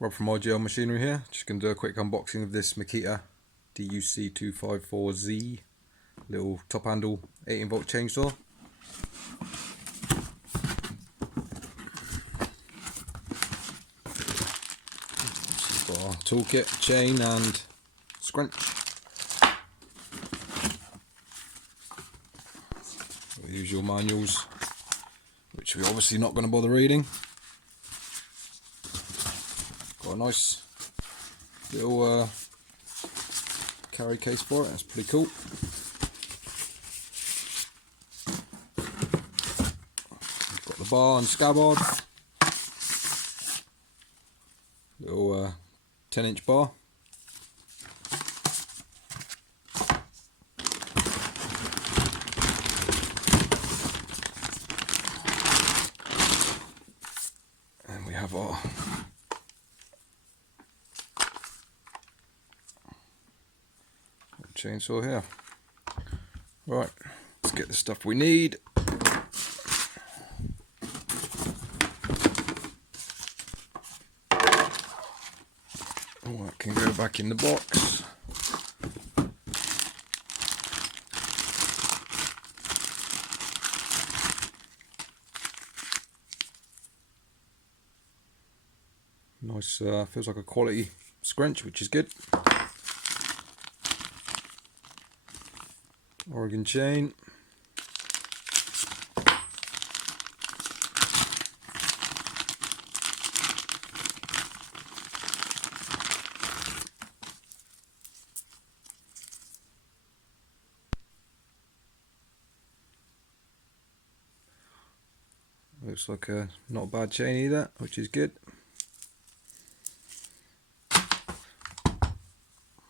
Rob from IGL Machinery here. Just going to do a quick unboxing of this Makita DUC254Z little top handle 18V chainsaw. Got our toolkit, chain and scrunch. The usual manuals, which we're obviously not going to bother reading. Got a nice little carry case for it. That's pretty cool. Got the bar and scabbard. Little 10-inch bar. And we have our chainsaw here. Right, let's get the stuff we need. Oh, that can go back in the box. Nice, feels like a quality scrunch, which is good. Oregon chain. Looks like a not a bad chain either, which is good.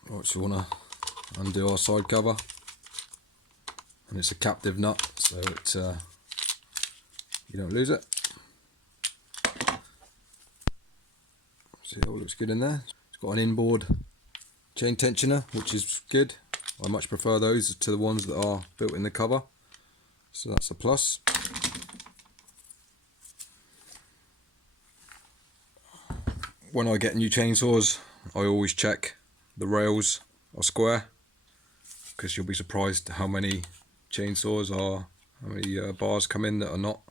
Right, so we want to undo our side cover. And it's a captive nut, so it you don't lose it. See, it all looks good in there. It's got an inboard chain tensioner, which is good. I much prefer those to the ones that are built in the cover, so that's a plus. When I get new chainsaws, I always check the rails are square, because you'll be surprised how many chainsaws are, how many bars come in that are not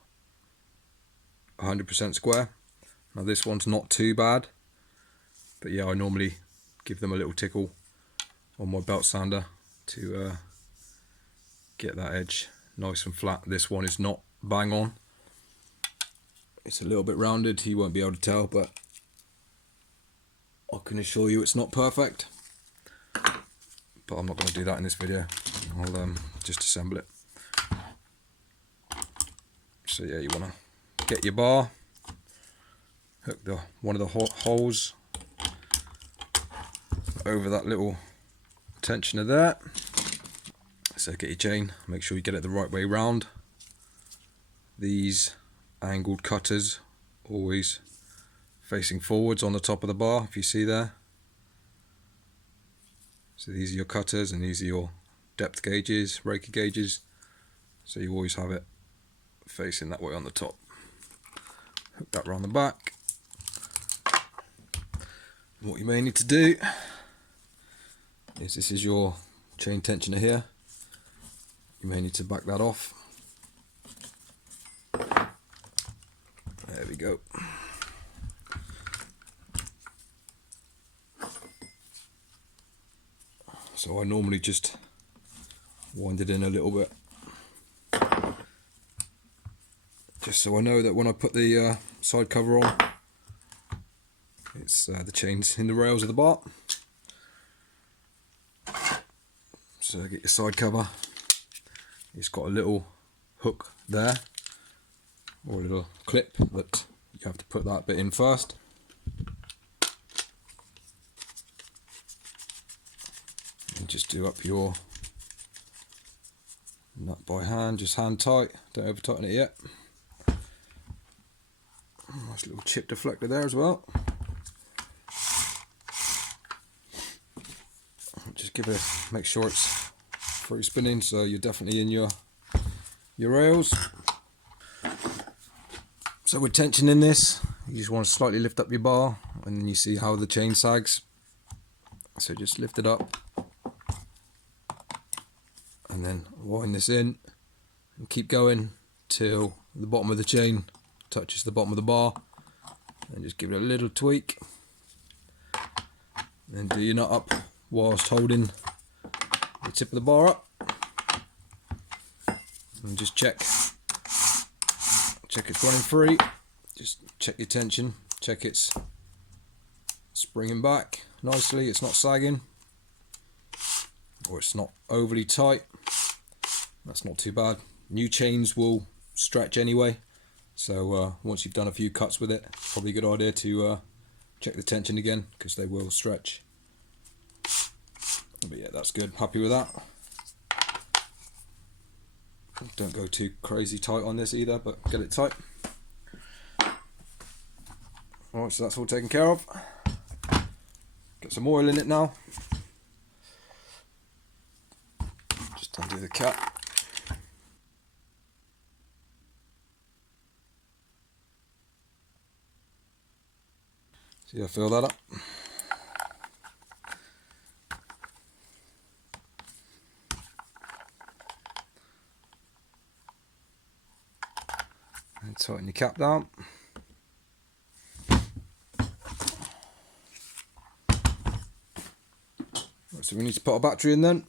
100% square. Now this one's not too bad, but yeah, I normally give them a little tickle on my belt sander to get that edge nice and flat. This one is not bang on. It's a little bit rounded, you won't be able to tell, but I can assure you it's not perfect. But I'm not going to do that in this video. I'll just assemble it. So yeah, you want to get your bar, hook one of the holes over that little tensioner there. So get your chain, make sure you get it the right way round. These angled cutters always facing forwards on the top of the bar, if you see there. So these are your cutters and these are your depth gauges, Reiki gauges. So you always have it facing that way on the top. Hook that around the back. What you may need to do is, this is your chain tensioner here. You may need to back that off. There we go. So I normally just wind it in a little bit, just so I know that when I put the side cover on, it's the chain's in the rails of the bar. So get your side cover. It's got a little hook there, or a little clip that you have to put that bit in first. Just do up your nut by hand, just hand tight, don't over tighten it yet. Nice little chip deflector there as well. Just make sure it's free spinning, so you're definitely in your rails. So we're tensioning this you just want to slightly lift up your bar, and then you see how the chain sags. So just lift it up and then wind this in and keep going till the bottom of the chain touches the bottom of the bar, and just give it a little tweak. Then do your nut up whilst holding the tip of the bar up, and just check it's running free. Just check your tension, check it's springing back nicely, it's not sagging, or it's not overly tight. That's not too bad. New chains will stretch anyway, so once you've done a few cuts with it, it's probably a good idea to check the tension again, because they will stretch. But yeah, that's good, happy with that. Don't go too crazy tight on this either, but get it tight. Alright, so that's all taken care of. Get some oil in it now. Just undo the cap. So yeah, fill that up. And tighten your cap down. So we need to put a battery in then.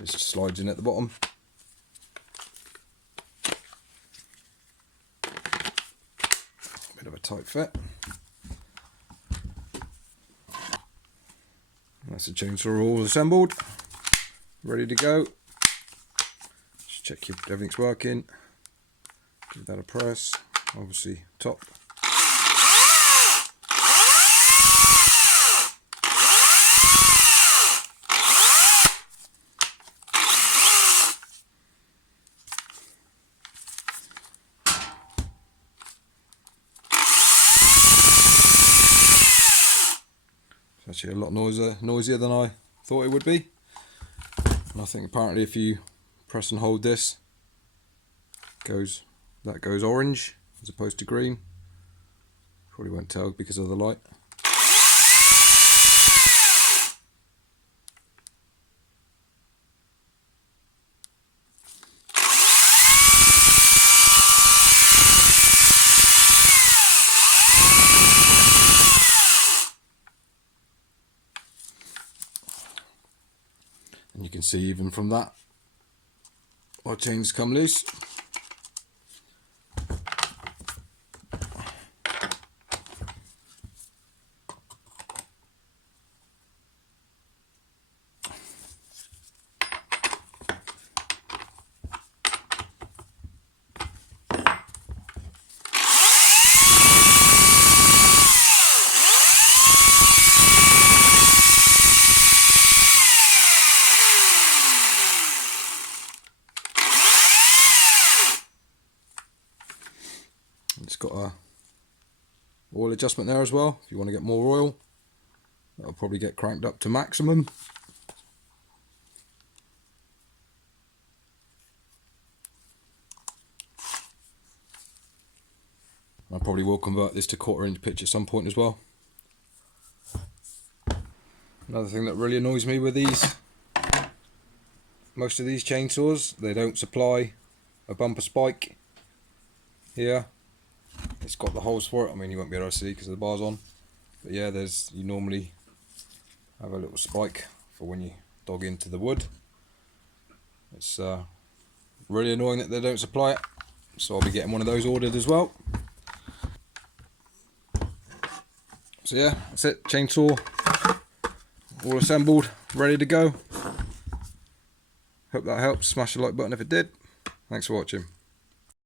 This slides in at the bottom. Bit of a tight fit. That's the chainsaw all assembled, ready to go. Just check everything's working. Give that a press. Obviously top. Actually a lot noisier than I thought it would be. And I think apparently if you press and hold this, that goes orange as opposed to green. Probably won't tell because of the light. And you can see even from that, our chains come loose. It's got a oil adjustment there as well. If you want to get more oil, that'll probably get cranked up to maximum. I probably will convert this to 1/4 inch pitch at some point as well. Another thing that really annoys me with most of these chainsaws, they don't supply a bumper spike here. It's got the holes for it. I mean, you won't be able to see because the bar's on, but yeah, you normally have a little spike for when you dog into the wood. It's really annoying that they don't supply it, so I'll be getting one of those ordered as well. So yeah, that's it, chainsaw all assembled, ready to go. Hope that helps. Smash the like button if it did. Thanks for watching.